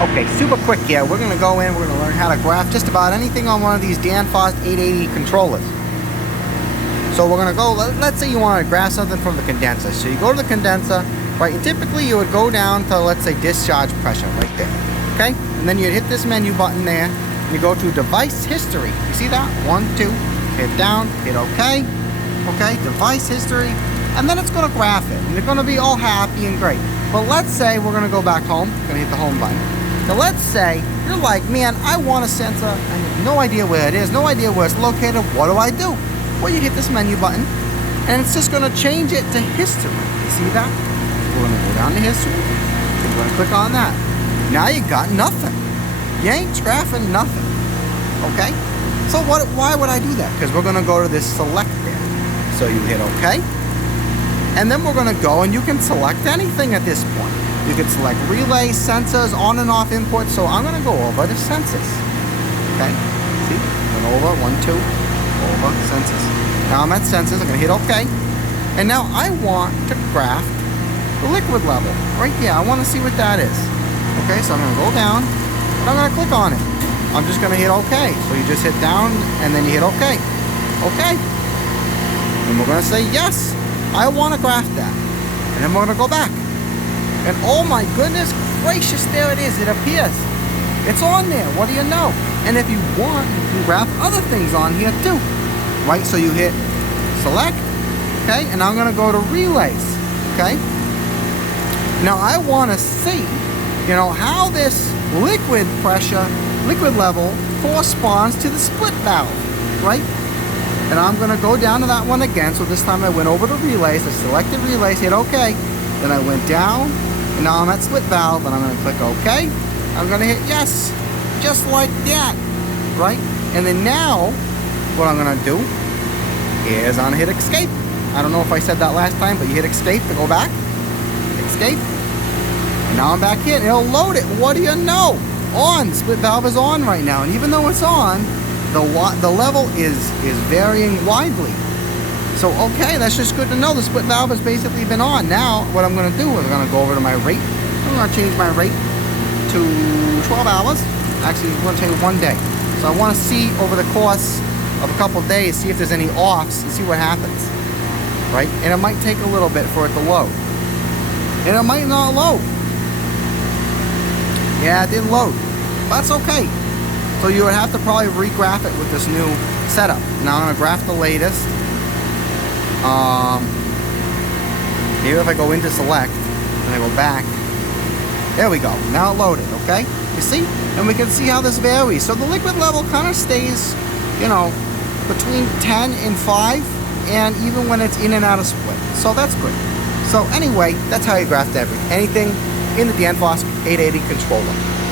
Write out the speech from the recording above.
Okay, super quick here. We're going to go in, we're going to learn how to graph just about anything on one of these Danfoss 880 controllers. So we're going to go, let's say you want to graph something from the condenser. So you go to the condenser, right, and typically you would go down to, let's say, discharge pressure right there, okay? And then you'd hit this menu button there, and you go to device history. You see that? 1, 2, hit down, hit OK, okay, device history, and then it's going to graph it, and you're going to be all happy and great. But let's say we're going to go back home, going to hit the home button. So let's say you're like, man, I want a sensor, I have no idea where it is, no idea where it's located, what do I do? Well, you hit this menu button, and it's just going to change it to history. You see that? We're going to go down to history, we're going to click on that. Now you got nothing. You ain't graphing nothing, okay? So why would I do that? Because we're going to go to this select there. So you hit OK, and then we're going to go, and you can select anything at this point. You can select relay, sensors, on and off inputs. So I'm going to go over to sensors. Okay, see? Went over, 1, 2, over, sensors. Now I'm at sensors, I'm going to hit OK. And now I want to graph the liquid level. Right here, I want to see what that is. Okay, so I'm going to go down, and I'm going to click on it. I'm just going to hit OK. So you just hit down, and then you hit OK. OK. And we're going to say, yes, I want to graph that. And then we're going to go back. And oh my goodness gracious, there it is. It appears. It's on there. What do you know? And if you want, you can graph other things on here too. Right? So you hit select. Okay? And I'm going to go to relays. Okay? Now I want to see, how this liquid pressure, liquid level corresponds to the split valve. Right? And I'm going to go down to that one again. So this time I went over to relays. I selected relays, hit OK. Then I went down, and now I'm at split valve, and I'm going to click OK. I'm going to hit yes, just like that, right? And then now, what I'm going to do is I'm going to hit escape. I don't know if I said that last time, but you hit escape to go back. Escape. And now I'm back in. It'll load it. What do you know? On. Split valve is on right now. And even though it's on, the level is varying widely. So, okay, that's just good to know. The split valve has basically been on. Now, what I'm going to do is I'm going to go over to my rate. I'm going to change my rate to 12 hours. Actually, it's going to take 1 day. So I want to see over the course of a couple days, see if there's any offs and see what happens. Right? And it might take a little bit for it to load. And it might not load. Yeah, it didn't load. But that's okay. So you would have to probably re-graph it with this new setup. Now I'm going to graph the latest. Maybe if I go into select and I go back, there we go. Now it loaded, okay? You see? And we can see how this varies. So the liquid level kind of stays, between 10 and 5, and even when it's in and out of split. So that's good. So anyway, that's how you graph anything in the Danfoss 880 controller.